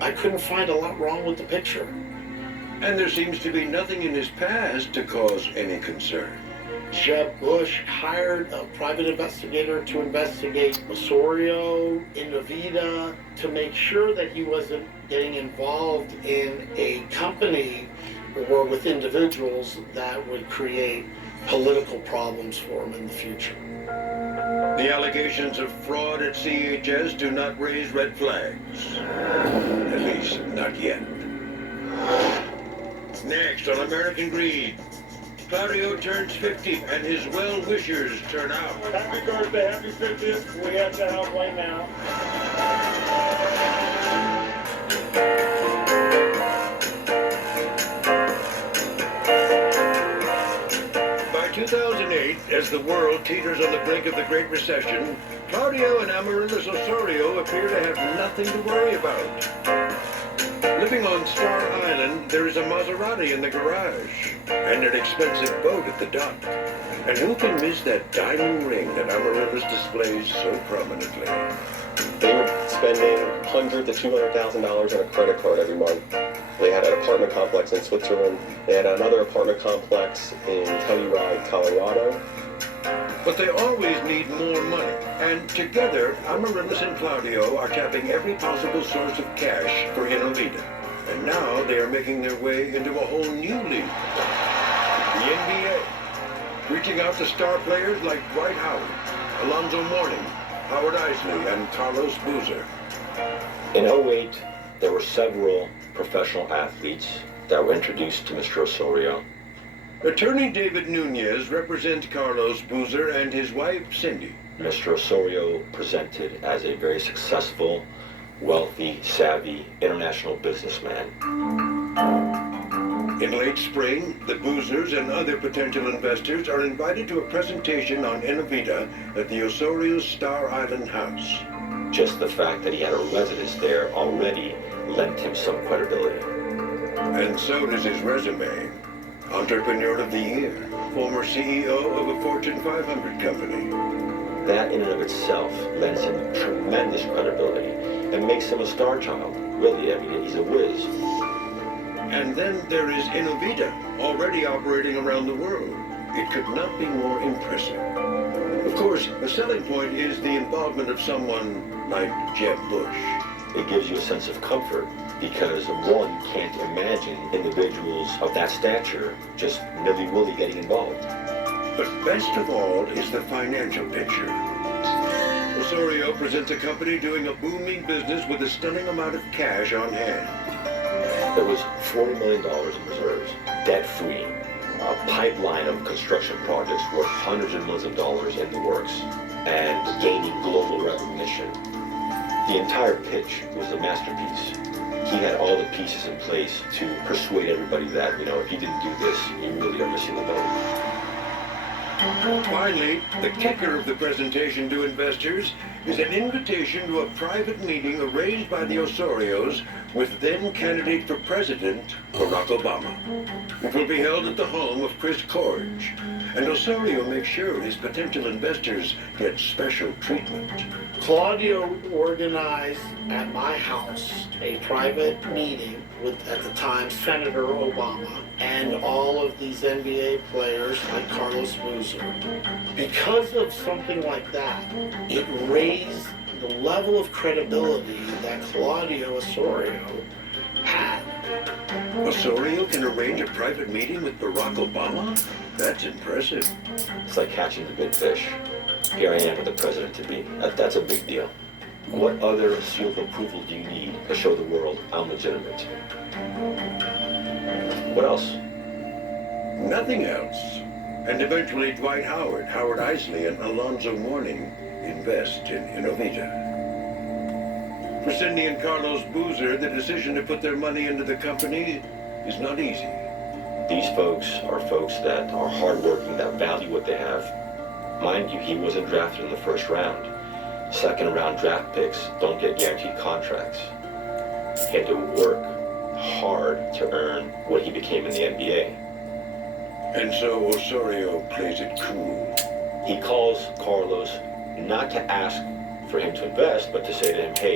I couldn't find a lot wrong with the picture. And there seems to be nothing in his past to cause any concern. Jeb Bush hired a private investigator to investigate Osorio, Innovita, to make sure that he wasn't getting involved in a company or with individuals that would create political problems for him in the future. The allegations of fraud at CHS do not raise red flags. At least, not yet. Next on American Greed, Claudio turns 50 and his well-wishers turn out. Happy birthday, happy 50th. We have to help right now. By 2008, as the world teeters on the brink of the Great Recession, Claudio and Amaryllis Osorio appear to have nothing to worry about. Living on Star Island, there is a Maserati in the garage and an expensive boat at the dock. And who can miss that diamond ring that Amaryllis displays so prominently? They were spending $100,000 to $200,000 on a credit card every month. They had an apartment complex in Switzerland. They had another apartment complex in Telluride, Colorado. But they always need more money, and together, Amaryllis and Claudio are tapping every possible source of cash for Innovita. And now they are making their way into a whole new league, the NBA, reaching out to star players like Dwight Howard, Alonzo Mourning, Howard Isley, and Carlos Boozer. In 2008, there were several professional athletes that were introduced to Mr. Osorio. Attorney David Nunez represents Carlos Boozer and his wife, Cindy. Mr. Osorio presented as a very successful, wealthy, savvy, international businessman. In late spring, the Boozers and other potential investors are invited to a presentation on Innovita at the Osorio's Star Island house. Just the fact that he had a residence there already lent him some credibility. And so does his resume. Entrepreneur of the Year, former CEO of a Fortune 500 company. That in and of itself lends him tremendous credibility and makes him a star child. Really, I mean, he's a whiz. And then there is Innovita, already operating around the world. It could not be more impressive. Of course, a selling point is the involvement of someone like Jeb Bush. It gives you a sense of comfort because one can't imagine individuals of that stature just nilly-willy getting involved. But best of all is the financial picture. Osorio presents a company doing a booming business with a stunning amount of cash on hand. There was $40 million in reserves, debt-free, a pipeline of construction projects worth hundreds of millions of dollars in the works, and gaining global recognition. The entire pitch was a masterpiece. He had all the pieces in place to persuade everybody that, you know, if you didn't do this, you really are missing the boat. Finally, the kicker of the presentation to investors is an invitation to a private meeting arranged by the Osorios with then-candidate for president, Barack Obama. It will be held at the home of Chris Corge, and Osorio makes sure his potential investors get special treatment. Claudio organized at my house a private meeting with, at the time, Senator Obama and all of these NBA players like Carlos Boozer. Because of something like that, it raised the level of credibility that Claudio Osorio had. Osorio can arrange a private meeting with Barack Obama? That's impressive. It's like catching the big fish. Here I am with the president-to-be. That's a big deal. What other seal of approval do you need to show the world I'm legitimate? What else? Nothing else. And eventually Dwight Howard, Howard Isley, and Alonzo Mourning invest in Innovita. For Cindy and Carlos Boozer, the decision to put their money into the company is not easy. These folks are folks that are hardworking, that value what they have. Mind you, he wasn't drafted in the first round. Second round draft picks don't get guaranteed contracts. He had to work hard to earn what he became in the NBA. And so Osorio plays it cool. He calls Carlos not to ask for him to invest, but to say to him, hey,